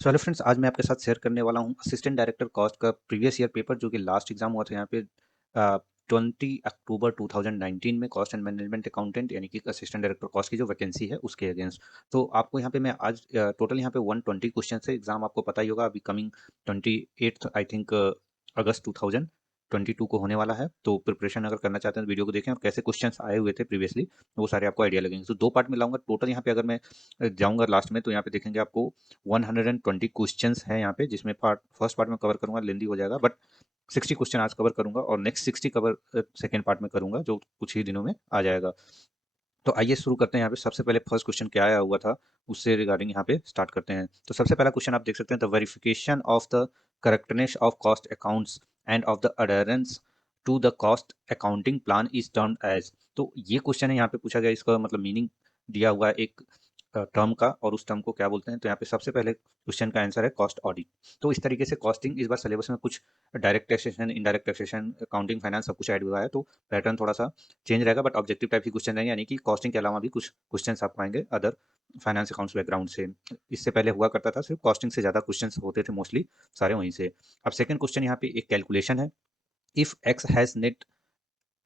Hello friends, आज मैं आपके साथ शेयर करने वाला हूँ असिस्टेंट डायरेक्टर कॉस्ट का प्रीवियस ईयर पेपर जो कि लास्ट एग्जाम हुआ था यहाँ पे 20 अक्टूबर 2019 में कॉस्ट एंड मैनेजमेंट अकाउंटेंट यानी कि असिस्टेंट डायरेक्टर कॉस्ट की जो वैकेंसी है उसके अगेंस्ट। तो आपको यहाँ पे मैं आज टोटल यहाँ पे 120 क्वेश्चन है। एग्जाम आपको पता ही होगा अभी कमिंग 28 आई थिंक अगस्त 2022 को होने वाला है। तो प्रिपरेशन अगर करना चाहते हैं तो वीडियो को देखें और कैसे क्वेश्चंस आए हुए थे प्रीवियसली वो सारे आपको आइडिया लगेंगे। तो दो पार्ट में लाऊंगा टोटल। यहाँ पे अगर मैं जाऊंगा लास्ट में तो यहाँ पे देखेंगे आपको 120 क्वेश्चंस हैं यहाँ पे, जिसमें फर्स्ट पार्ट में कवर करूंगा, लेंदी हो जाएगा, बट 60 क्वेश्चन आज कवर करूंगा और नेक्स्ट 60 कवर सेकेंड पार्ट में करूंगा जो कुछ ही दिनों में आ जाएगा। तो आइए शुरू करते हैं। यहाँ पे सबसे पहले फर्स्ट क्वेश्चन क्या आया हुआ था उससे रिगार्डिंग यहाँ पे स्टार्ट करते हैं। तो सबसे पहला क्वेश्चन आप देख सकते हैं, the verification of the correctness of cost accounts and of the adherence to the cost accounting plan is termed as. तो ये क्वेश्चन है यहाँ पे पूछा गया, इसका मतलब मीनिंग दिया हुआ है एक टर्म का, और उस टर्म को क्या बोलते हैं। तो यहाँ पे सबसे पहले क्वेश्चन का आंसर है कॉस्ट ऑडिट। तो इस तरीके से कॉस्टिंग इस बार सिलेबस में कुछ direct taxation, indirect taxation, accounting, finance सब कुछ ऐड हुआ है। तो पैटर्न थोड़ा सा चेंज रहेगा, बट ऑब्जेक्टिव टाइप की क्वेश्चन रहेंगे, यानी कि कॉस्टिंग के अलावा भी कुछ क्वेश्चन आप पाएंगे अदर फाइनेंस अकाउंट्स बैकग्राउंड से। इससे पहले हुआ करता था सिर्फ कॉस्टिंग से ज्यादा क्वेश्चन होते थे मोस्टली, सारे वहीं से। अब सेकंड क्वेश्चन यहाँ पे एक कैलकुलेशन है। If x has net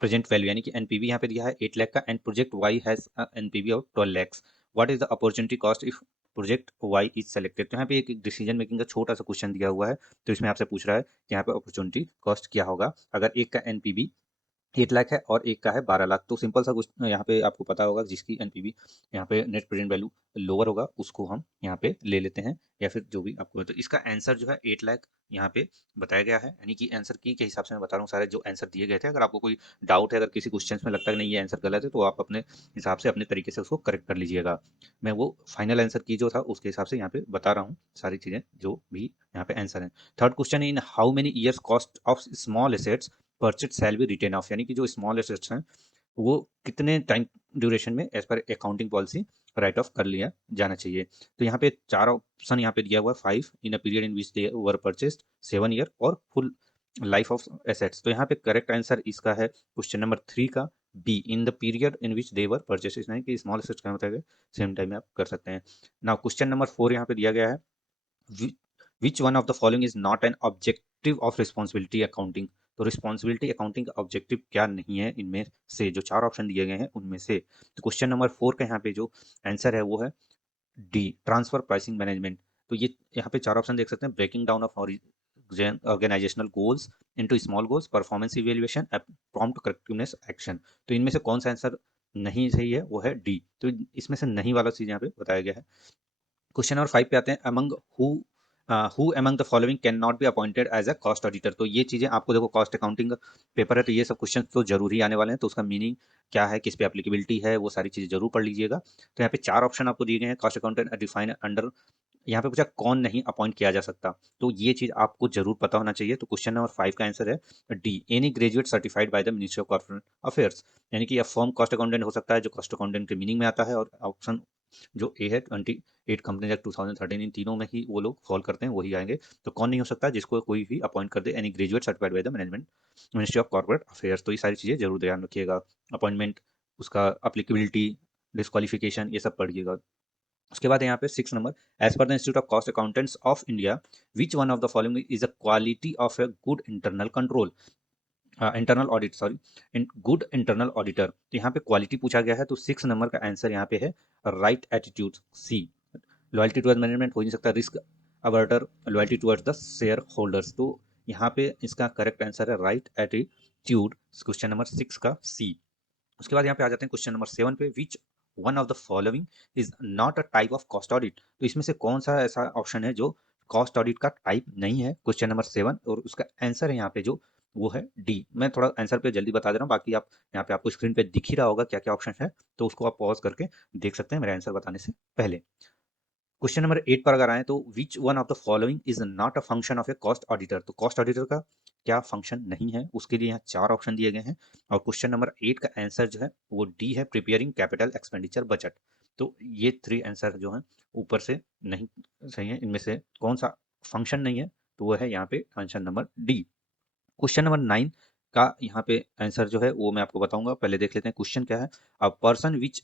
present value यानी कि एनपीवी यहाँ पे दिया है 8 लाख का, and project Y has NPV of 12 lakhs, what is the opportunity cost if project Y is selected. तो यहाँ पे एक डिसीजन मेकिंग का छोटा सा क्वेश्चन दिया हुआ है। तो इसमें आपसे पूछ रहा है कि यहाँ पे अपॉर्चुनिटी कॉस्ट क्या होगा अगर एक का एनपीवी 8 लाख है और एक का है 12 लाख। तो सिंपल सा कुछ यहाँ पे आपको पता होगा, जिसकी एनपीवी यहाँ पे नेट प्रेजेंट वैल्यू लोअर होगा उसको हम यहाँ पे ले लेते हैं, या फिर जो भी आपको। तो इसका आंसर जो है 8 लाख यहाँ पे बताया गया है, यानी कि आंसर की के हिसाब से मैं बता रहा हूँ सारे जो आंसर दिए गए थे। अगर आपको कोई डाउट है, अगर किसी क्वेश्चन में लगता है कि नहीं ये आंसर गलत है, तो आप अपने हिसाब से अपने तरीके से उसको करेक्ट कर लीजिएगा। मैं वो फाइनल आंसर की जो था उसके हिसाब से यहाँ पे बता रहा हूँ सारी चीजें जो भी यहाँ पे आंसर है। Third question, in how many years cost of small assets purchase shall be written off, यानी कि जो स्मॉल एसेट्स हैं वो कितने टाइम ड्यूरेशन में as per accounting policy write off कर लिया जाना चाहिए। तो यहाँ पे चार ऑप्शन यहाँ पे दिया हुआ है, 5 in a period in which they were purchased, 7 year और फुल लाइफ ऑफ एसेट्स। तो यहाँ पे करेक्ट आंसर इसका है क्वेश्चन नंबर 3 का B, in the period in which they were purchased, यानी कि स्मॉल एसेट्स का मतलब है सेम टाइम में आप कर सकते हैं। नाउ क्वेश्चन नंबर 4 यहाँ पे दिया गया है, विच one of the following is not an objective of responsibility accounting. तो रिस्पॉन्सिबिलिटी अकाउंटिंग का ऑब्जेक्टिव क्या नहीं है इनमें से, जो चार ऑप्शन दिए गए हैं उनमें से। तो क्वेश्चन नंबर 4 का यहाँ पे जो आंसर है वो है डी, ट्रांसफर प्राइसिंग मैनेजमेंट। तो ये यहाँ पे चार ऑप्शन देख सकते हैं, breaking down of organisational goals into small goals, performance evaluation, prompt correctiveness action. तो इनमें से कौन सा आंसर नहीं सही है वो है डी। तो इसमें से नहीं वाला चीज यहाँ पे बताया गया है। क्वेश्चन नंबर 5 पे आते हैं, among who among the following can not be appointed as a cost auditor. तो ये चीजें आपको, देखो कॉस्ट अकाउंटिंग का पेपर है तो ये सब क्वेश्चन तो जरूर ही आने वाले हैं, तो उसका मीनिंग क्या है, किस पे एप्लीकेबिलिटी है, वो सारी चीजें जरूर पढ़ लीजिएगा। तो यहाँ पे चार ऑप्शन आपको दिए गए हैं, कॉस्ट अकाउंटेंट डिफाइन अंडर, यहाँ पे पूछा कौन नहीं अपॉइंट किया जा सकता। तो ये चीज आपको जरूर पता होना चाहिए। तो क्वेश्चन नंबर 5 का आंसर है D, any graduate certified by the ministry of corporate affairs, यानी कि यह फॉर्म कॉस्ट अकाउंटेंट हो सकता है जो कॉस्ट अकाउंटेंट के मीनिंग में आता है। और ऑप्शन जो ए है 28 कंपनीज एक्ट 2013, इन तीनों में ही वो लोग फॉल करते हैं, वही आएंगे। तो कौन नहीं हो सकता, जिसको कोई भी अपॉइंट कर दे, any graduate certified by the management ministry of corporate affairs. तो ये सारी चीजें जरूर ध्यान रखिएगा, अपॉइंटमेंट, उसका अप्लीकेबिलिटी, डिस्कालिफिकेशन, ये सब पढ़िएगा। उसके बाद यहाँ पे 6 number, as per the Institute of Cost Accountants of India which one of the following is a quality of a good internal control, internal audit, sorry, in good internal auditor. तो यहाँ पे क्वालिटी पूछा गया है, तो 6 number का answer यहाँ पे है right attitude, C. Loyalty towards management हो नहीं सकता, risk averter, loyalty towards the shareholders. तो यहाँ पे इसका करेक्ट आंसर है राइट एटीट्यूड, क्वेश्चन नंबर 6 का सी। उसके बाद यहाँ पे आ जाते हैं क्वेश्चन नंबर 7 पे, विच one of the following is not a type of cost audit. तो इसमें से कौन सा ऐसा ऑप्शन है जो कॉस्ट ऑडिट का टाइप नहीं है, क्वेश्चन नंबर 7, और उसका आंसर है यहाँ पे जो वो है डी। मैं थोड़ा आंसर पे जल्दी बता दे रहा हूँ, बाकी आप यहाँ पे आपको स्क्रीन पे दिख ही रहा होगा क्या क्या ऑप्शन है, तो उसको आप पॉज करके देख सकते हैं मेरे आंसर बताने से पहले। क्वेश्चन नंबर 8 पर अगर आए तो विच one of the following is not a function of A cost auditor. तो कॉस्ट ऑडिटर का क्या फंक्शन नहीं है, उसके लिए यहाँ चार ऑप्शन दिए गए हैं। और क्वेश्चन नंबर 8 का आंसर जो है वो डी है, प्रिपेयरिंग कैपिटल एक्सपेंडिचर बजट। तो ये थ्री आंसर जो है ऊपर से नहीं सही है, इनमें से कौन सा फंक्शन नहीं है, तो वो है यहाँ पे answer number D. Question number 9 का यहाँ पे आंसर जो है वो मैं आपको बताऊंगा, पहले देख लेते हैं क्वेश्चन क्या है। A person which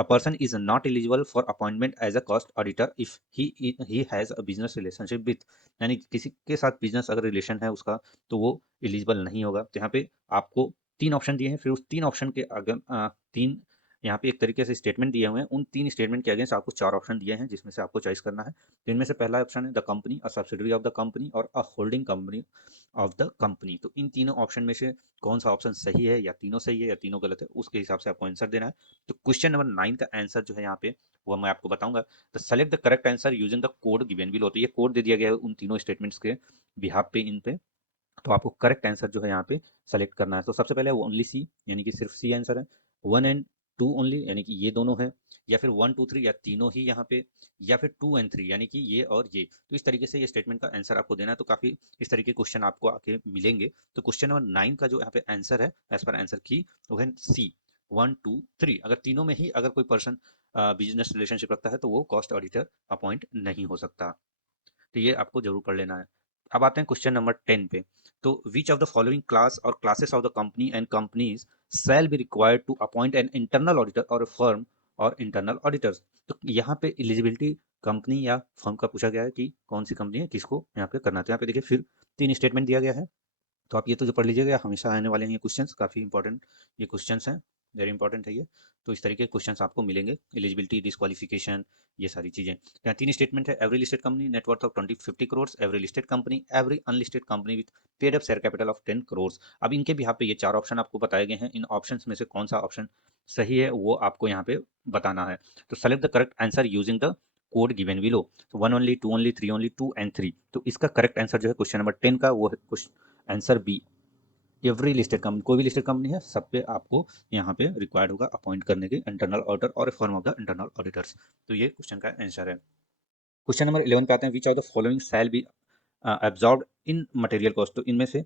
A person is not eligible for appointment as a cost auditor if he has a business relationship with, यानी किसी के साथ बिजनेस अगर रिलेशन है उसका तो वो एलिजिबल नहीं होगा। तो यहाँ पे आपको तीन ऑप्शन दिए हैं, फिर उस तीन ऑप्शन के अगर तीन यहाँ पे एक तरीके से स्टेटमेंट दिए हुए हैं, उन तीन स्टेटमेंट के अगेंस्ट आपको चार ऑप्शन दिए हैं जिसमें से आपको चॉइस करना है। तो इनमें से पहला ऑप्शन है the company, a subsidiary of the company और a holding company of the company. तो इन तीनों ऑप्शन में से कौन सा ऑप्शन सही है, या तीनों सही है या तीनों गलत है, उसके हिसाब से आपको आंसर देना है। तो क्वेश्चन नंबर 9 का आंसर जो है यहाँ पे वो मैं आपको बताऊंगा। तो select the correct answer using the code given below. तो ये कोड दे दिया गया है उन तीनों स्टेटमेंट्स के बिहाफ पे, इन पे। तो आपको करेक्ट आंसर जो है यहाँ पे सेलेक्ट करना है। तो सबसे पहले ओनली सी, यानी कि सिर्फ सी आंसर है। 1 एंड 2 ओनली, यानी कि ये दोनों है, या फिर 1 2 3 या तीनों ही यहाँ पे, या फिर 2 एंड 3 यानी कि ये और ये। तो इस तरीके से ये स्टेटमेंट का आंसर आपको देना है। तो काफी इस तरीके के क्वेश्चन आपको आके मिलेंगे। तो क्वेश्चन नंबर 9 का जो यहाँ पे आंसर है एज पर आंसर की, वो है सी, 1 2 3। अगर तीनों में ही अगर कोई पर्सन बिजनेस रिलेशनशिप रखता है तो वो कॉस्ट ऑडिटर अपॉइंट नहीं हो सकता। तो ये आपको जरूर पढ़ लेना है। अब आते हैं क्वेश्चन नंबर 10 पे। तो which of the following class or classes of the company and companies shall be required to appoint an internal auditor or firm or internal auditors. तो यहाँ पे एलिजिबिलिटी कंपनी या फर्म का पूछा गया है कि कौन सी कंपनी है, किसको यहाँ पे करना है। तो यहाँ पे देखिए फिर तीन स्टेटमेंट दिया गया है। तो आप ये तो जो पढ़ लीजिएगा, हमेशा आने वाले हैं ये क्वेश्चंस, काफ़ी इंपॉर्टेंट ये क्वेश्चंस हैं, वेरी इंपॉर्टेंट है ये। तो इस तरीके के क्वेश्चंस आपको मिलेंगे, एलिजिबिलिटी, डिस्क्वालिफिकेशन, ये सारी चीज़ें। यहाँ तीन स्टेटमेंट है। Every listed company net worth of 20-50 crore, every listed company, every unlisted company with paid up share capital of 10 crore. अब इनके भी यहाँ पे ये चार ऑप्शन आपको बताए गए हैं। इन ऑप्शन में से कौन सा ऑप्शन सही है वो आपको यहाँ पे बताना है। तो select the correct answer using the code given below. 1 only, 2 only, 3 only, 2 and 3। तो इसका करेक्ट आंसर जो है क्वेश्चन नंबर 10 का, वो है answer B, every listed company. कोई भी लिस्टेड कंपनी है, सब पे आपको यहाँ पे रिक्वायर्ड होगा अपॉइंट करने के internal auditor or firm of the internal auditors. तो ये क्वेश्चन का आंसर है। क्वेश्चन नंबर 11 पे आते हैं। विच of the following shall be absorbed in material cost. तो इनमें से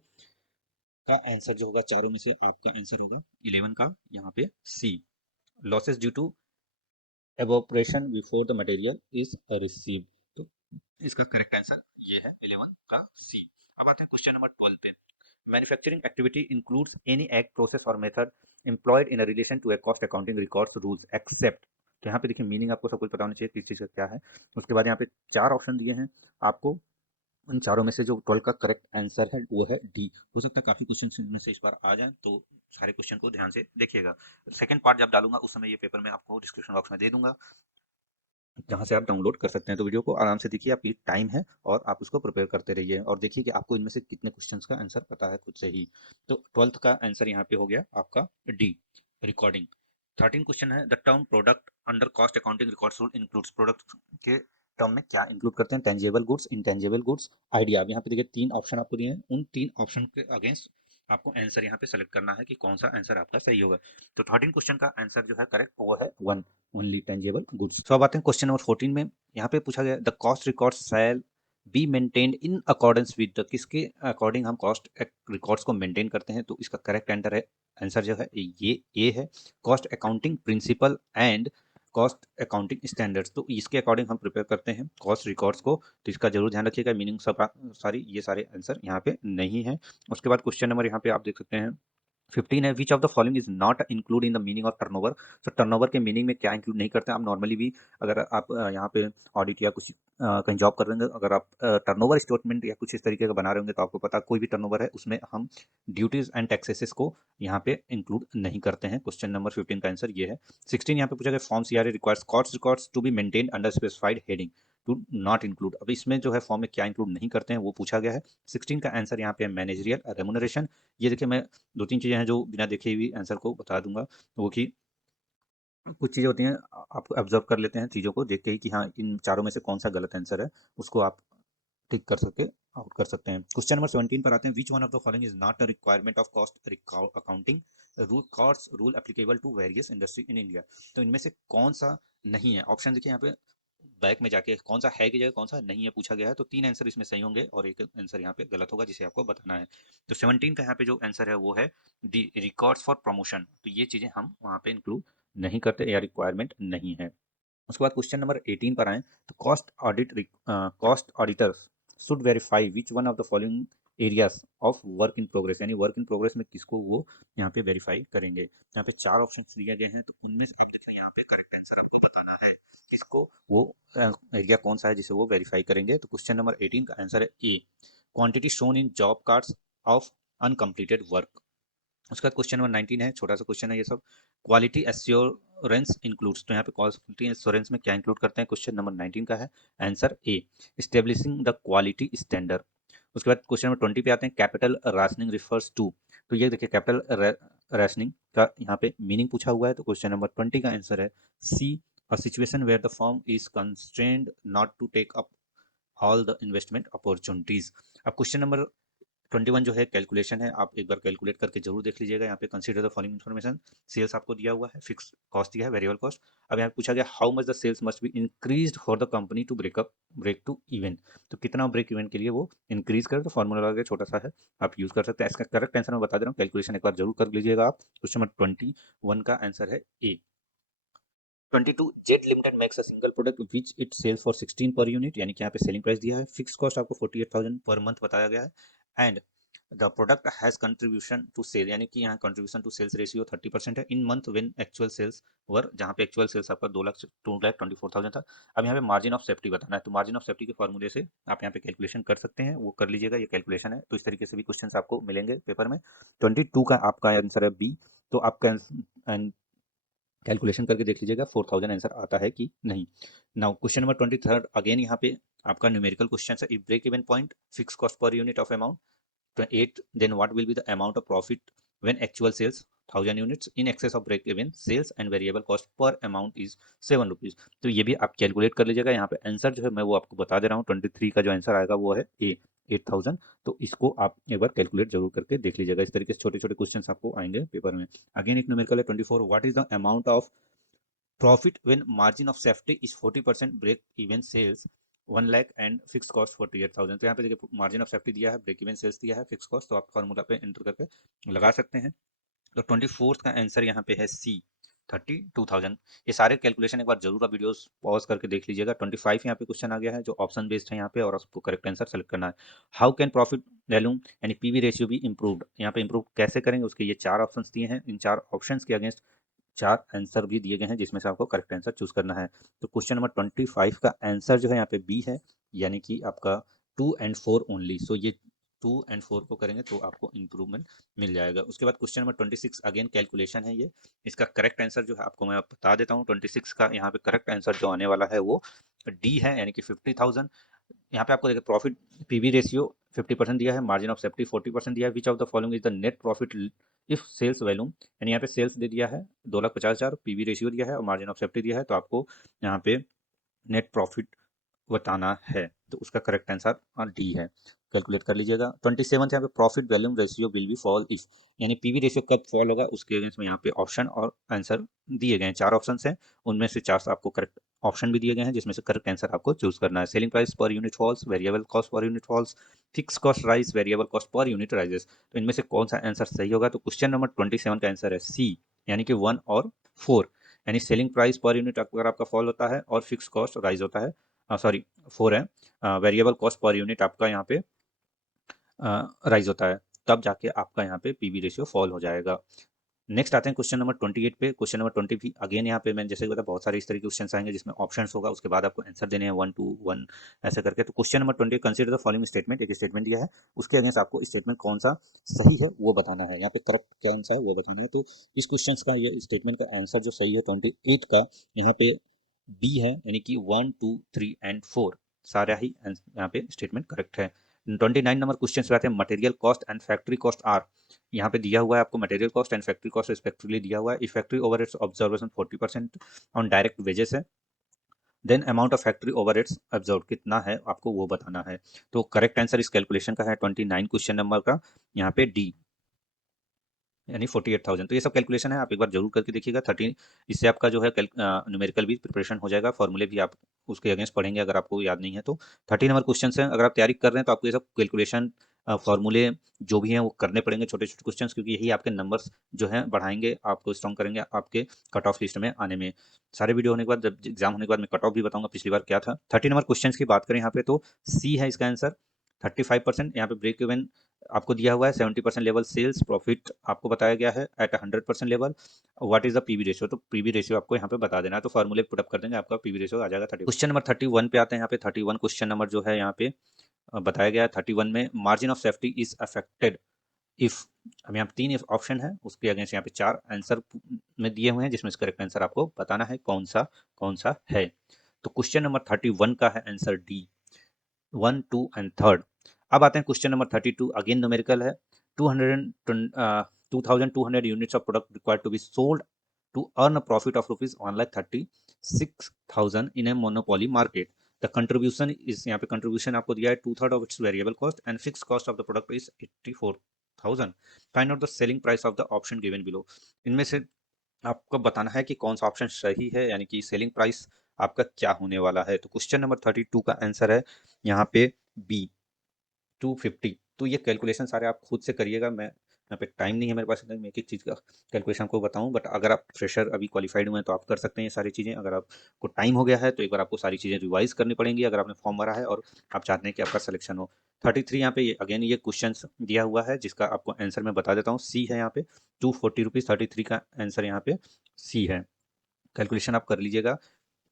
का आंसर जो होगा, चारों में से आपका आंसर होगा 11 का यहाँ पे C, losses due to evaporation before the material is received. तो इसका करेक्ट आंसर ये है 11 का सी। अब आते हैं क्वेश्चन नंबर 12 पे। Manufacturing activity includes any act, process or method employed in relation to a cost accounting records rules except. तो यहाँ पे देखिए मीनिंग आपको सब कुछ पता होना चाहिए किस चीज़ का क्या है। उसके बाद यहाँ पे चार ऑप्शन दिए हैं आपको। उन चारों में से जो 12 का करेक्ट आंसर है वो है डी। हो सकता है काफी क्वेश्चन इनमें से इस बार आ जाए, तो सारे क्वेश्चन को ध्यान से देखिएगा। सेकंड पार्ट जब डालूंगा उस समय ये पेपर मैं आपको डिस्क्रिप्शन बॉक्स में दे दूंगा, जहाँ से आप डाउनलोड कर सकते हैं। तो वीडियो को आराम से देखिए, आपकी टाइम है और आप उसको प्रिपेयर करते रहिए और देखिए कि आपको इनमें से कितने क्वेश्चंस का आंसर पता है खुद से ही। तो 12th का आंसर यहाँ पे हो गया आपका डी, रिकॉर्डिंग। 13 क्वेश्चन है। The term product under cost accounting records rule includes. Product के टर्म में क्या इंक्लूड करते हैं? Tangible goods, intangible goods, idea. अब यहाँ पे देखिए तीन ऑप्शन आपको दिए हैं, उन तीन ऑप्शन के अगेंस्ट आपको आंसर यहाँ पे सेलेक्ट करना है कि कौन सा आंसर आपका सही होगा। तो 13 क्वेश्चन का आंसर जो है करेक्ट वो है 1, ओनली टेंजिबल गुड्स। तो अब आते हैं क्वेश्चन नंबर 14 में। यहाँ पे पूछा गया the cost record shall be maintained in accordance with the, किसके अकॉर्डिंग हम कॉस्ट रिकॉर्ड्स को मेंटेन करते हैं। तो इसका करेक्ट आंसर जो है ये ए है, cost accounting principle and cost accounting standards. तो इसके अकॉर्डिंग हम प्रिपेयर करते हैं कॉस्ट रिकॉर्ड्स को। तो इसका जरूर ध्यान रखिएगा, मीनिंग सब सारी ये सारे आंसर यहाँ पे नहीं है। उसके बाद क्वेश्चन नंबर यहाँ पे आप देख सकते हैं 15 है। Which of the following is not include in the meaning of turnover. तो टर्नओवर के मीनिंग में क्या इंक्लूड नहीं करते हैं। आप नॉर्मली भी अगर आप यहाँ पे ऑडिट या कुछ कहीं जॉब कर रहे होंगे, अगर आप टर्नओवर स्टेटमेंट या कुछ इस तरीके का बना रहे होंगे, तो आपको पता कोई भी टर्नओवर है उसमें हम ड्यूटीज एंड टैक्सेसेस को यहाँ पे इंक्लूड नहीं करते हैं। क्वेश्चन नंबर 15 का आंसर ये है। 16 यहाँ पे पूछा गया form CRA requires cost records to be maintain under specified heading to not include. अब इसमें जो है फॉर्म में क्या इंक्लूड नहीं करते हैं वो पूछा गया है। 16 का आंसर यहाँ पे मैनेजरियल रेमुनरेशन। ये देखिए मैं दो तीन चीज़ें हैं जो बिना देखे हुई आंसर को बता दूंगा। वो कि कुछ चीज़ें होती हैं, आप ऑब्जर्व कर लेते हैं चीज़ों को देख के ही कि हाँ इन चारों में से कौन सा गलत आंसर है, उसको आप टिक कर सके आउट कर सकते हैं। क्वेश्चन नंबर 17 पर आते हैं। Which one of the following is not a requirement of cost accounting rule cost rule applicable to various industry in India. तो इनमें से कौन सा नहीं है? ऑप्शन देखिए यहाँ पे बैक में जाके कौन सा है की जगह कौन सा नहीं है पूछा गया है। तो तीन आंसर इसमें सही होंगे और एक आंसर यहाँ पे गलत होगा जिसे आपको बताना है। तो 17 का यहाँ पे जो आंसर है वो है दी, रिकॉर्ड्स फॉर प्रमोशन। तो ये चीजें हम वहाँ पे इंक्लूड नहीं करते या रिक्वायरमेंट नहीं है। उसके बाद क्वेश्चन नंबर 18 पर आए। तो cost auditors should verify which one of the following areas of work in progress, यानी वर्क इन प्रोग्रेस में किसको वो यहाँ पे वेरीफाई करेंगे। यहाँ पे चार ऑप्शन दिए गए हैं, तो उनमें से आप देखिए यहाँ पे करेक्ट एरिया कौन सा है जिसे वो वेरीफाई करेंगे। तो क्वेश्चन नंबर 18 का आंसर है A, quantity shown in job cards of uncompleted work. उसका क्वेश्चन नंबर 19 है, छोटा सा क्वेश्चन है ये सब। क्वालिटी एश्योरेंस इंक्लूड्स, तो यहाँ पे क्वालिटी एश्योरेंस में क्या इंक्लूड करते हैं, क्वेश्चन नंबर 19 का है answer A, establishing the quality standard. उसके बाद क्वेश्चन नंबर 20 पे आते हैं, कैपिटल राशनिंग रिफर्स टू। तो ये देखिए कैपिटल राशनिंग का यहाँ पे मीनिंग पूछा हुआ है। तो क्वेश्चन नंबर 20 का आंसर है C, a situation where the firm is constrained not to take up all the investment opportunities. अब क्वेश्चन नंबर 21 जो है कैलकुलेशन है, आप एक बार कैलकुलेट करके जरूर देख लीजिएगा। यहाँ पे consider the following information, sales आपको दिया हुआ है, फिक्स कॉस्ट दिया है, वेरिएबल कॉस्ट। अब यहाँ पे पूछा गया how much the sales must be increased for the company to break to even. तो कितना ब्रेक इवन के लिए वो इंक्रीज करे, तो फॉर्मूला लगा के छोटा सा है, आप यूज कर सकते हैं। इसका करेक्ट आंसर मैं बता दे रहा हूँ, कैलकुलेशन एक बार जरूर कर लीजिएगा आप। क्वेश्चन नंबर 21 का आंसर है A. 22, Z limited makes a single product which it sales for 16 per unit, यानी कि यहाँ पे सेलिंग प्राइस दिया है, फिक्स कॉस्ट आपको 48,000 पर मंथ बताया गया है, and the product has contribution to sale, यानी कि यहाँ कंट्रीब्यूशन टू सेल्स रेशियो 30% है in month when actual sales were, जहाँ पे एक्चुअल सेल्स आपका 2,24,000 था। अब यहाँ पे मार्जिन ऑफ सेफ्टी बताना है, तो मार्जिन ऑफ सेफ्टी के फॉर्मूले से आप यहाँ पे कैलकुलेशन कर सकते हैं, वो कर लीजिएगा, ये कैलकुलेशन है। तो इस तरीके से भी क्वेश्चन आपको मिलेंगे पेपर में। 22 का आपका आंसर है बी। तो आपका कैलकुलेशन करके देख लीजिएगा 4,000 आंसर आता है कि नहीं। नाउ क्वेश्चन नंबर 23 अगेन यहाँ पे आपका न्यूमेरिकल क्वेश्चन है। If break even point fix cost per unit of amount 8, then what will be the amount of profit when actual sales 1000 units in excess of break even sales and variable cost per amount is 7 rupees। तो ये भी आप calculate कर लीजिएगा। यहाँ पे answer जो है मैं वो आपको बता दे रहा हूँ, 23 का जो आंसर आएगा वो है ए, 8,000। तो इसको आप एक बार कैलकुलेट जरूर करके देख लीजिएगा। इस तरीके से छोटे छोटे क्वेश्चन आपको आएंगे पेपर में। अगेन एक न्यूमेरिकल है 24, what is the amount of profit when margin of safety is 40% break even sales 1 lakh and fix cost 48,000। तो यहाँ पे देखिए मार्जिन ऑफ सेफ्टी दिया है, ब्रेक इवन सेल्स दिया है, फिक्स कॉस्ट, तो आप फॉर्मूला पे एंटर करके लगा सकते हैं। तो 24 का आंसर यहाँ पे है सी, 32,000। ये सारे कैलकुलेशन एक बार जरूर आप वीडियोस पॉज करके देख लीजिएगा। 25 यहाँ पे क्वेश्चन आ गया है जो ऑप्शन बेस्ड है यहाँ पे, और आपको करेक्ट आंसर सेलेक्ट करना है। हाउ कैन प्रॉफिट वैल्यू यानी पीवी रेशियो भी इंप्रूव्ड, यहाँ पे इंप्रूव कैसे करेंगे, उसके ये 4 ऑप्शंस दिए हैं। इन 4 ऑप्शंस के अगेंस्ट 4 आंसर भी दिए गए हैं जिसमें से आपको करेक्ट आंसर चूज करना है। तो क्वेश्चन नंबर 25 का आंसर जो है यहाँ पे बी है, यानी कि आपका 2 एंड 4 ओनली। सो ये 2 एंड 4 को करेंगे तो आपको इंप्रूवमेंट मिल जाएगा। उसके बाद क्वेश्चन नंबर 26 अगेन कैलकुलेशन है ये, इसका करेक्ट आंसर जो है आपको मैं बता देता हूँ। 26 का यहाँ पे करेक्ट आंसर जो आने वाला है वो डी है, यानी कि 50,000। यहाँ पे आपको देखिए प्रॉफिट पीवी रेशियो 50% दिया है, मार्जिन ऑफ सेफ्टी 40% दिया है। Which of the following is the net profit if sales volume, यानी यहाँ पे सेल्स दे दिया है 2,50,000, पीवी रेशियो दिया है और मार्जिन ऑफ सेफ्टी दिया है। तो आपको यहाँ पे नेट प्रॉफिट बताना है, तो उसका करेक्ट आंसर डी है। कैलकुलेट कर लीजिएगा। 27 यहाँ पे profit volume ratio will be fall if, यानी पीवी रेशियो कब फॉल होगा उसके अगेंस्ट में यहाँ पे ऑप्शन और आंसर दिए गए हैं। 4 ऑप्शन हैं, उनमें से 4 आपको करेक्ट ऑप्शन भी दिए गए हैं जिसमें से करेक्ट आंसर आपको चूज करना है। Selling price per unit falls, variable cost per unit falls, fix cost rise, variable cost per unit rises. तो इनमें से कौन सा आंसर सही होगा, तो क्वेश्चन नंबर 27 का आंसर है सी, यानी कि 1 और 4। यानी सेलिंग प्राइस पर यूनिट अगर आपका फॉल होता है और फिक्स कॉस्ट राइज होता है, सॉरी 4 है, वेरिएबल कॉस्ट पर यूनिट आपका यहाँ पे राइज होता है, तब जाके आपका यहाँ पे पीवी रेशियो फॉल हो जाएगा। नेक्स्ट आते हैं क्वेश्चन नंबर 28 पे। क्वेश्चन नंबर 20 भी अगेन यहाँ पे मैंने जैसे बताया बहुत सारे इस तरह के क्वेश्चन आएंगे जिसमें ऑप्शंस होगा, उसके बाद आपको आंसर देने हैं 1 2 1 ऐसे करके। तो question number 20, consider the following statement, एक स्टेटमेंट दिया है, उसके अगेंस्ट आपको स्टेटमेंट कौन सा सही है वो बताना है। यहाँ पे करेक्ट कौन सा है वो बताना है। तो इस क्वेश्चन का ये स्टेटमेंट का आंसर जो सही है 28 का, यहाँ पे बी है, यानी कि 1 2 3 एंड 4 सारा ही यहाँ पे स्टेटमेंट करेक्ट है। 29 नंबर क्वेश्चन पे आते हैं, material cost and factory cost are, यहाँ पे दिया हुआ है आपको material cost and factory cost respectively दिया हुआ है। If factory overheads observation 40% on direct wages है, then amount of factory overheads observe कितना है आपको वो बताना है। तो करेक्ट आंसर इस कैलकुलेशन का है 29 क्वेश्चन नंबर का यहाँ पे डी, यानी 48,000। तो ये सब कैलकुलेशन है, आप एक बार जरूर करके देखिएगा। 13 इससे आपका जो है न्यूमेरिकल भी प्रिपरेशन हो जाएगा, फॉर्मूले भी आप उसके अगेंस्ट पढ़ेंगे अगर आपको याद नहीं है तो। 30 नंबर क्वेश्चन है, अगर आप तैयारी कर रहे हैं तो आपको ये सब कैलकुलेशन फॉर्मूले जो भी हैं वो करने पड़ेंगे, छोटे छोटे क्वेश्चन, क्योंकि यही आपके नंबर्स जो हैं बढ़ाएंगे, आपको स्ट्रॉन्ग करेंगे आपके कट ऑफ लिस्ट में आने में। सारे वीडियो होने के बाद, जब एग्जाम होने के बाद मैं कट ऑफ भी बताऊंगा पिछली बार क्या था। 30 नंबर क्वेश्चन की बात करें यहाँ पे तो सी है इसका आंसर। 35%। यहाँ पे ब्रेक इवन आपको दिया हुआ है 70% लेवल। सेल्स प्रॉफिट आपको बताया गया है at 100% level. What is the PV ratio, तो पीवी रेशियो आपको यहाँ पे बता देना है, तो फॉर्मूले पुटअप कर देंगे, आपका पीवी रेशियो आ जाएगा 30। क्वेश्चन नंबर 31 पे आते हैं। यहाँ पे 31 क्वेश्चन नंबर जो है यहाँ पे बताया गया है 31 में, margin of safety is affected if. अब यहाँ पे 3 ऑप्शन है, उसके अगेंस्ट यहाँ पे 4 आंसर में दिए हुए हैं, जिसमें से करेक्ट आंसर आपको बताना है कौन सा है। तो क्वेश्चन नंबर 31 का है आंसर डी, 1, 2 एंड 3। अब आते हैं क्वेश्चन नंबर 32, अगेन न्यूमेरिकल है। 2200 units of product required to be sold to earn a profit of rupees 1,36,000 in a monopoly market. The contribution is, यहाँ पे कंट्रीब्यूशन आपको दिया है 2/3 of its variable cost and fix cost of the product is 84,000। Find out the selling price of the option given below. इनमें से आपको बताना है कि कौन सा ऑप्शन सही है, यानी कि सेलिंग प्राइस आपका क्या होने वाला है। तो क्वेश्चन नंबर 32 का आंसर है यहाँ पे बी, 250। तो ये कैलकुलेशन सारे आप खुद से करिएगा, मैं यहाँ पे टाइम नहीं है मेरे पास, मैं एक एक चीज़ का कैलकुलेशन आपको बताऊं, बट अगर आप फ्रेशर अभी क्वालिफाइड हुए हैं तो आप कर सकते हैं ये सारी चीज़ें। अगर आपको टाइम हो गया है तो एक बार आपको सारी चीज़ें रिवाइज करनी पड़ेंगी, अगर आपने फॉर्म भरा है और आप चाहते हैं कि आपका सिलेक्शन हो। 33 यहाँ पे अगेन ये क्वेश्चन दिया हुआ है, जिसका आपको आंसर मैं बता देता हूँ, सी है यहाँ पे 240 रुपीज़। 33 का आंसर यहाँ पे सी है। कैलकुलेशन आप कर लीजिएगा।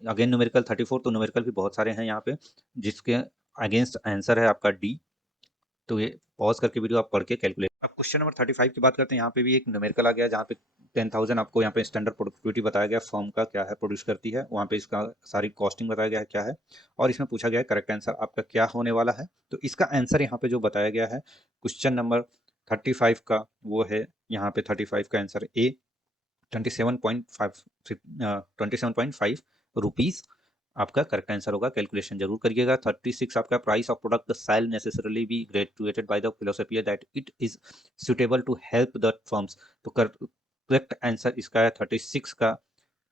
अगेन न्यूमेरिकल 34, तो न्यूमेरिकल भी बहुत सारे हैं यहाँ पे, जिसके अगेंस्ट आंसर है आपका डी। तो ये पॉज करके वीडियो आप पढ़ के कैलकुलेट। अब क्वेश्चन नंबर 35 की बात करते हैं। यहाँ पे भी एक न्यूमेरिकल आ गया, जहाँ पे 10,000 आपको यहाँ पे स्टैंडर्ड प्रोडक्टिविटी बताया गया, फर्म का क्या है प्रोड्यूस करती है, वहाँ पे इसका सारी कॉस्टिंग बताया गया है क्या है, और इसमें पूछा गया है करेक्ट आंसर आपका क्या होने वाला है। तो इसका आंसर यहाँ पे जो बताया गया है क्वेश्चन नंबर 35 का, वो है यहाँ पे 35 का आंसर ए, 27.5 रुपीज आपका करेक्ट आंसर होगा। कैलकुलेशन जरूर करिएगा। 36 आपका price of product sale necessarily be graduated by the philosophy that it is suitable to help the firms. तो करेक्ट आंसर इसका है 36 का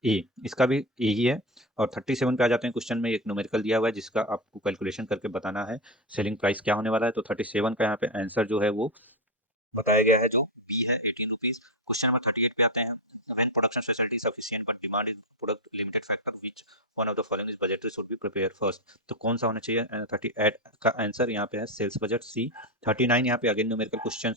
ए, इसका भी ए ही है। और 37 पे आ जाते हैं। क्वेश्चन में एक न्यूमेरिकल दिया हुआ है, जिसका आपको कैलकुलेशन करके बताना है सेलिंग प्राइस क्या होने वाला है। तो 37 का यहाँ पे आंसर जो है वो बताया गया है, जो बी है, 18 रुपीज। क्वेश्चन नंबर 38 पे आते हैं। When production facility sufficient but demand in product limited factor which one of the following is budgetary should be prepare first. तो कौन सा होना चाहिए? 38 का आंसर यहाँ पे है सेल्स बजट, सी। 39 यहाँ पे अगेन न्यूमेरिकल क्वेश्चन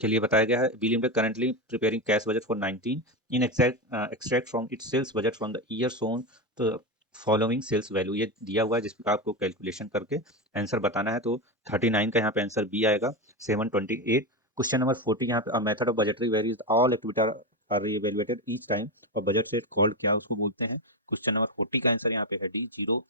के लिए बताया गया है। B limited currently preparing cash budget for 19 in extract from its sales budget from the year shown तो फॉलोइंग सेल्स वैल्यू, ये दिया हुआ है, जिसका आपको कैलकुलेशन करके आंसर बताना है। तो 39 का यहाँ पे आंसर बी आएगा, 728। क्वेश्चन नंबर 40 यहाँ पे method of budgetary varies all activity are evaluated each time और बजट सेट कॉल्ड क्या उसको बोलते हैं। क्वेश्चन नंबर 40 का आंसर यहाँ पे है डी, जीरो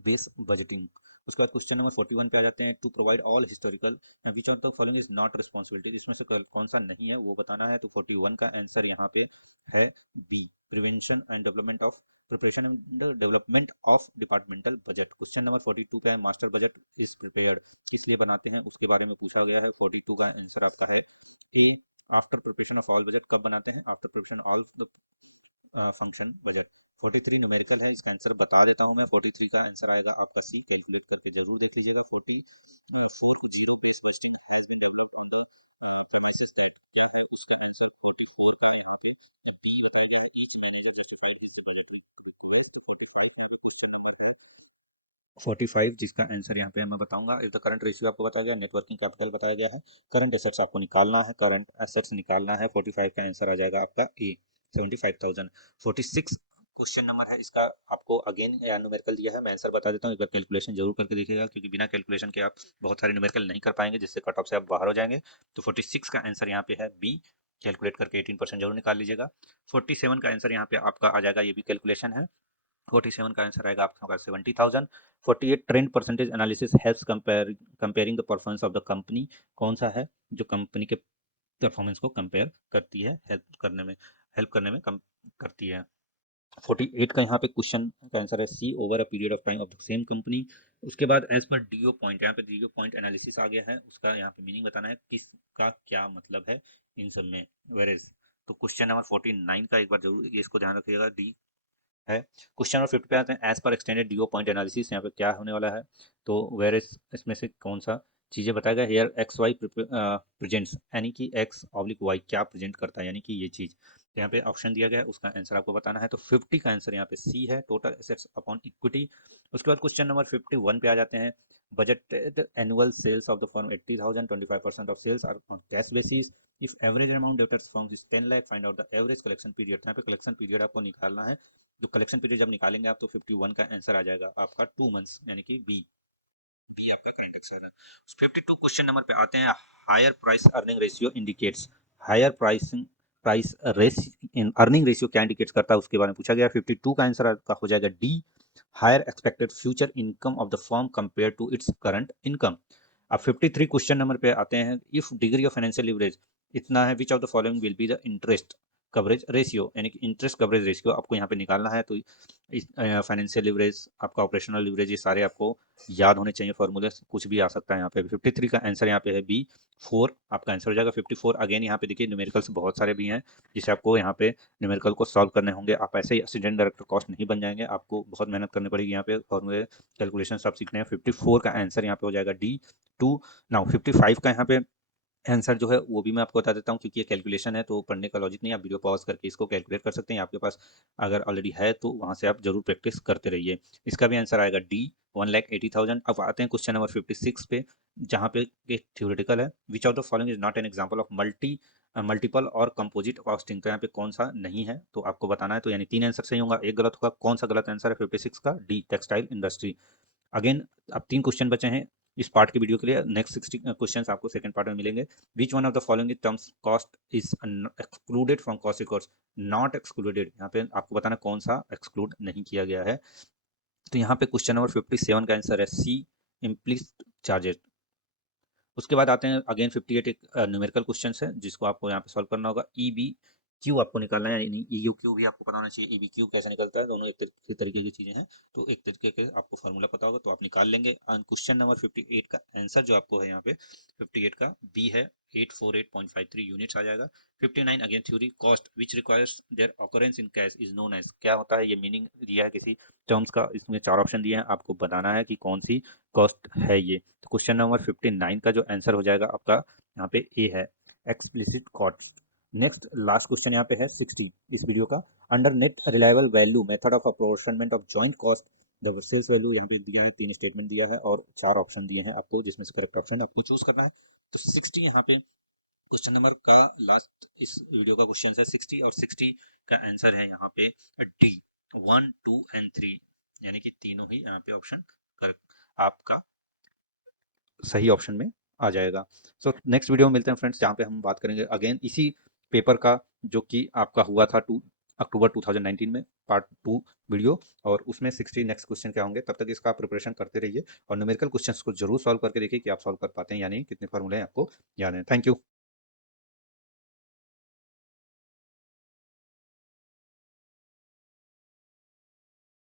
बेस बजटिंग। उसके बाद क्वेश्चन नंबर 41 पे आ जाते हैं। To provide all historical which of the following is not responsibility, इसमें से कौन सा नहीं है वो बताना है। तो 41 का आंसर यहाँ पे है B, prevention and development of preparation and development of departmental budget. Question number 42 पे है मास्टर बजट इज प्रिपेयर्ड, किस लिए बनाते हैं उसके बारे में पूछा गया है। 42 का आंसर आपका है A, after preparation of all budget. कब बनाते हैं? After preparation all function budget. 43 numerical है, इसका आंसर बता देता हूं मैं। 43 का आंसर आएगा आपका सी, कैलकुलेट करके जरूर देख लीजिएगा। 44 zero base vesting has been developed on the premises that, क्या है उसका आंसर? 44 का यहाँ पे बी बताया गया है, each manager justified his budgetary request. 45 का क्वेश्चन नंबर है 45, जिसका आंसर यहाँ पे मैं बताऊंगा। इफ द करंट रेशियो आपको बताया गया, नेटवर्किंग कैपिटल बताया गया है, करंट एसेट्स आपको निकालना है, करंट एसेट्स निकालना है। 45 का आंसर आ जाएगा आपका ए, 75,000। 46 क्वेश्चन नंबर है, इसका आपको अगेन न्यूमेरिकल दिया है, मैं आंसर बता देता हूँ, एक बार कैलकुलेशन जरूर करके देखिएगा, क्योंकि बिना कैलकुलेशन के आप बहुत सारे न्यूमेरिकल नहीं कर पाएंगे, जिससे कट ऑफ से आप बाहर हो जाएंगे। तो 46 का आंसर यहाँ पे है बी, कैलकुलेट करके 18% जरूर निकाल लीजिएगा। 47 का आंसर यहाँ पे आपका आ जाएगा, ये भी कैलकुलेशन है। 47 का आंसर आएगा आपका 70,000। 48 trend percentage analysis helps comparing the performance of the company, कौन सा है जो कंपनी के परफॉर्मेंस को कंपेयर करती है, हेल्प करने में कम करती है। 48 का यहाँ पे क्वेश्चन का आंसर है C, over a period of time of the same company. उसके बाद एज पर डीओ पॉइंट, यहाँ पे डीओ पॉइंट एनालिसिस आ गया है, उसका यहाँ पे मीनिंग बताना है, किसका क्या मतलब है इन सब में। वेरेज तो क्वेश्चन नंबर 49 का एक बार जरूर ये इसको ध्यान रखिएगा, डी है। क्वेश्चन नंबर 50 पे आते हैं। As per extended do point analysis, यहाँ पे क्या होने वाला है? तो वेर इज इसमें से कौन सा चीजें बताएगा? हेयर एक्स वाई प्रेजेंट्स, यानी कि एक्स ऑब्लिक वाई क्या प्रेजेंट करता है, यानी कि ये चीज। यहाँ पे ऑप्शन दिया गया है, उसका आंसर आपको बताना है। तो 50 का आंसर यहाँ पे सी है, टोटल एसेट्स अपॉन इक्विटी। उसके बाद क्वेश्चन नंबर 51 पे आ जाते हैं। Budgeted annual sales of the firm 80,000, 25% of sales are on cash basis. If average amount debtors firm is 10 lakh, find out the average collection period. यहाँ पे कलेक्शन पीरियड आपको निकालना है। जो कलेक्शन पीरियड जब निकालेंगे आप, तो 51 का आंसर आ जाएगा आपका 2 मंथ्स, यानी कि बी। बी आपका करेक्ट आंसर है। 52 क्वेश्चन नंबर पे आते हैं। Higher price earning ratio indicates. Higher pricing price race in earning ratio क्या इंडिकेट्स करता है, उसके बारे में पूछा गया। 52 का आंसर आपका हो जाएगा D, higher expected future income of the firm compare to its current income. अब 53 क्वेश्चन नंबर पे आते हैं। If degree of financial leverage इतना है, which of the following will be the interest coverage ratio, यानी कि इंटरेस्ट कवरेज रेशियो आपको यहाँ पे निकालना है। तो फाइनेंशियल लिवरेज, आपका ऑपरेशनल लिवरेज, ये सारे आपको याद होने चाहिए फॉर्मूले, कुछ भी आ सकता है यहाँ पे। 53 का आंसर यहाँ पे है बी, 4 आपका आंसर हो जाएगा। 54 अगेन यहाँ पे देखिए न्यूमेरिकल्स बहुत सारे भी हैं जिसे आपको यहाँ पे न्यूमेरिकल को सॉल्व करने होंगे। आप ऐसे ही असिस्टेंट डायरेक्टर कॉस्ट नहीं बन जाएंगे, आपको बहुत मेहनत करनी पड़ेगी यहाँ पे, फॉर्मूले कैलकुलेशन सब सीखने हैं। 54 का आंसर यहाँ पे हो जाएगा डी 2। नाउ 55 का यहाँ पे आंसर जो है वो भी मैं आपको बता देता हूँ, क्योंकि ये कैलकुलेशन है तो पढ़ने का लॉजिक नहीं, आप वीडियो पॉज करके इसको कैलकुलेट कर सकते हैं। आपके पास अगर ऑलरेडी है तो वहाँ से आप जरूर प्रैक्टिस करते रहिए। इसका भी आंसर आएगा डी 1,80,000। अब आते हैं क्वेश्चन नंबर 56 पे, जहाँ पे एक थ्योरेटिकल है। Which of the following is not an example of multiple और कंपोजिट कॉस्टिंग। तो यहाँ पे कौन सा नहीं है तो आपको बताना है। तो यानी 3 आंसर सही होगा, एक गलत होगा। कौन सा गलत आंसर है 56 का? D, textile industry. अगेन अब 3 क्वेश्चन बचे हैं इस पार्ट के वीडियो के लिए। नेक्स्ट 60 क्वेश्चंस आपको सेकंड पार्ट में मिलेंगे। विच one of the following terms cost is excluded from cost records. Not excluded, यहाँ पे आपको बताना कौन सा एक्सक्लूड नहीं किया गया है। तो यहाँ पे क्वेश्चन नंबर 57 का आंसर है सी, इम्प्लिसिट चार्जेस। उसके बाद आते हैं अगेन 58 एक न्यूमेरिकल क्वेश्चन है जिसको आपको यहाँ पे सॉल्व करना होगा। ई बी क्यू आपको निकालना है, यानी ई यू क्यू भी आपको पता होना चाहिए। ई बी क्यू कैसे निकलता है, दोनों एक तरीके की चीजें हैं, तो एक तरीके के आपको फार्मूला पता होगा तो आप निकाल लेंगे। क्वेश्चन नंबर 58 का आंसर जो आपको है यहाँ पे 58 का बी है, 848.53 यूनिट्स आ जाएगा। 59 again theory cost which requires their occurrence in cash is known as. क्या होता है, ये मीनिंग दिया है किसी टर्म्स का। इसमें 4 ऑप्शन दिए हैं, आपको बताना है कि कौन सी कॉस्ट है ये। तो क्वेश्चन नंबर 59 का जो आंसर हो जाएगा आपका यहाँ पे ए है, explicit cost. Next last question यहाँ पे है 60 इस वीडियो का। Under net reliable value method of apportionment of joint cost the sales value, यहाँ पे दिया है 3 स्टेटमेंट दिया है और 4 ऑप्शन दिए हैं आपको, जिसमें से करेक्ट ऑप्शन आपको चूज करना है। तो 60 यहाँ पे क्वेश्चन नंबर का लास्ट इस वीडियो का क्वेश्चन है 60, और 60 का आंसर है यहाँ पे डी 1, 2 एंड 3, यानी कि तीनों ही यहाँ पे ऑप्शन करेक्ट आपका सही ऑप्शन में आ जाएगा। सो नेक्स्ट वीडियो में मिलते हैं फ्रेंड्स, जहाँ पे हम बात करेंगे अगेन इसी पेपर का जो कि आपका हुआ था 2 अक्टूबर 2019 में, पार्ट 2 वीडियो, और उसमें 60 नेक्स्ट क्वेश्चन क्या होंगे। तब तक इसका प्रिपरेशन करते रहिए और न्यूमेरिकल क्वेश्चंस को जरूर सॉल्व करके देखिए कि आप सॉल्व कर पाते हैं या नहीं, कितने फॉर्मूले आपको याद हैं। Thank you.